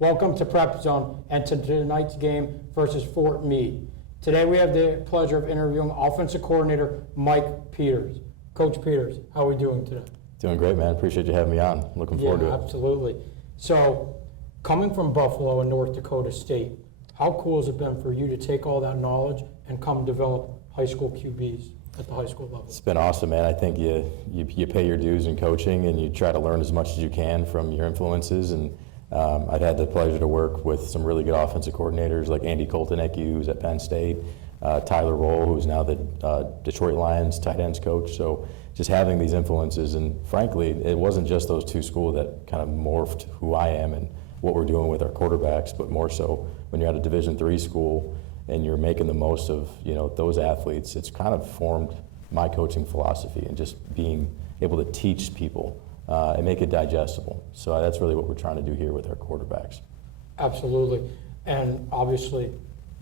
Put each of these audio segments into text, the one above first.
Welcome to Prep Zone and to tonight's game versus Fort Meade. Today we have the pleasure of interviewing offensive coordinator Mike Peters. Coach Peters, how are we doing today? Doing great, man. Appreciate you having me on. Looking forward to it. Absolutely. So, coming from Buffalo and North Dakota State, how cool has it been for you to take all that knowledge and come develop high school QBs at the high school level? It's been awesome, man. I think you pay your dues in coaching and you try to learn as much as you can from your influences. And I've had the pleasure to work with some really good offensive coordinators like Andy Koltanicki, who's at Penn State, Tyler Roll, who's now the Detroit Lions tight ends coach. So just having these influences, and frankly, it wasn't just those two schools that kind of morphed who I am and what we're doing with our quarterbacks, but more so when you're at a Division III school and you're making the most of those athletes, it's kind of formed my coaching philosophy and just being able to teach people and make it digestible. So that's really what we're trying to do here with our quarterbacks. Absolutely. And obviously,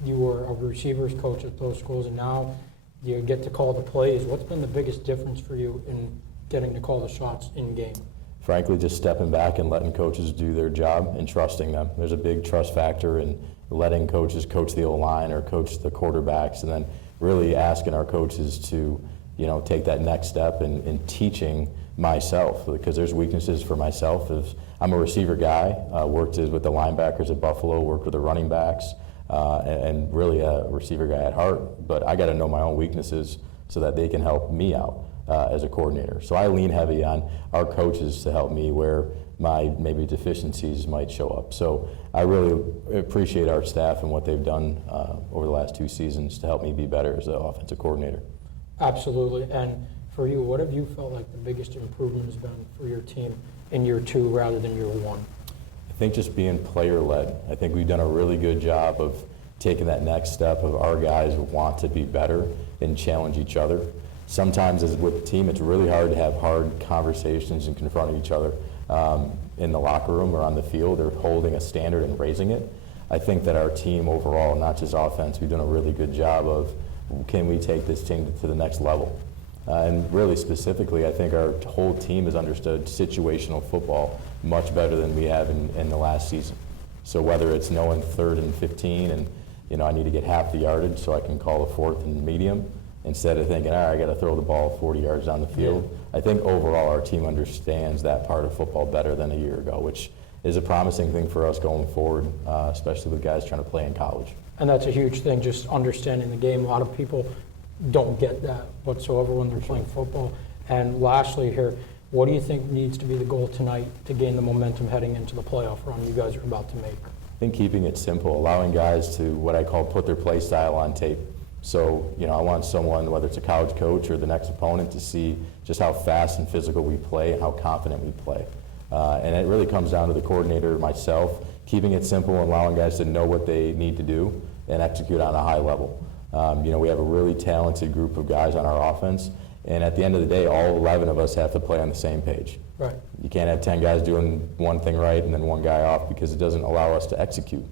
you were a receivers coach at those schools, and now you get to call the plays. What's been the biggest difference for you in getting to call the shots in game? Frankly, just stepping back and letting coaches do their job and trusting them. There's a big trust factor in letting coaches coach the O-line or coach the quarterbacks, and then really asking our coaches to take that next step in teaching myself, because there's weaknesses for myself. I'm a receiver guy, worked with the linebackers at Buffalo, worked with the running backs, and really a receiver guy at heart, but I got to know my own weaknesses so that they can help me out as a coordinator. So I lean heavy on our coaches to help me where my maybe deficiencies might show up. So I really appreciate our staff and what they've done over the last 2 seasons to help me be better as an offensive coordinator. Absolutely. And for you, what have you felt like the biggest improvement has been for your team in year 2 rather than year 1? I think just being player-led. I think we've done a really good job of taking that next step of our guys want to be better and challenge each other. Sometimes as with the team, it's really hard to have hard conversations and confronting each other in the locker room or on the field, or holding a standard and raising it. I think that our team overall, not just offense, we've done a really good job of, can we take this team to the next level? And really specifically, I think our whole team has understood situational football much better than we have in the last season. So whether it's knowing 3rd and 15 and I need to get half the yardage so I can call a 4th and medium, instead of thinking, all right, I got to throw the ball 40 yards down the field. Yeah. I think overall our team understands that part of football better than a year ago, which is a promising thing for us going forward, especially with guys trying to play in college. And that's a huge thing, just understanding the game. A lot of people don't get that whatsoever when they're playing football. And lastly here, what do you think needs to be the goal tonight to gain the momentum heading into the playoff run you guys are about to make? I think keeping it simple, allowing guys to, what I call, put their play style on tape. So, I want someone, whether it's a college coach or the next opponent, to see just how fast and physical we play and how confident we play. And it really comes down to the coordinator, myself, keeping it simple and allowing guys to know what they need to do and execute on a high level. We have a really talented group of guys on our offense, and at the end of the day, all 11 of us have to play on the same page. Right. You can't have 10 guys doing one thing right and then one guy off, because it doesn't allow us to execute.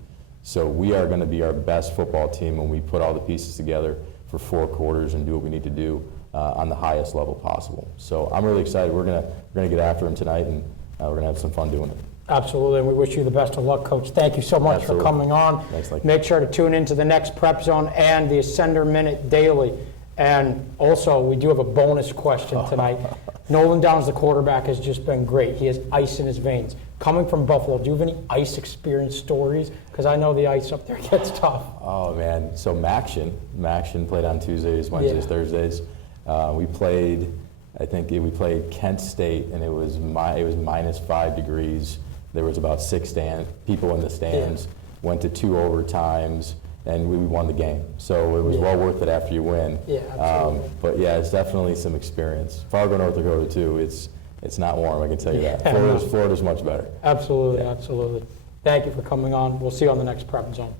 So we are going to be our best football team when we put all the pieces together for 4 quarters and do what we need to do on the highest level possible. So I'm really excited. We're going to get after them tonight, and we're going to have some fun doing it. Absolutely, and we wish you the best of luck, Coach. Thank you so much for coming on. Thanks, Make sure to tune into the next Prep Zone and the Ascender Minute daily. And also, we do have a bonus question tonight. Nolan Downs, the quarterback, has just been great. He has ice in his veins. Coming from Buffalo, do you have any ice experience stories? Because I know the ice up there gets tough. Oh, man. So Maction played on Tuesdays, Wednesdays, Thursdays. We played Kent State, and it was minus 5 degrees. There was about 6 people in the stands, went to 2 overtimes, and we won the game. So it was well worth it after you win. Yeah, absolutely. But yeah, it's definitely some experience. Fargo, North Dakota, too. It's not warm, I can tell you that. Florida's much better. Absolutely, absolutely. Thank you for coming on. We'll see you on the next Prep Zone.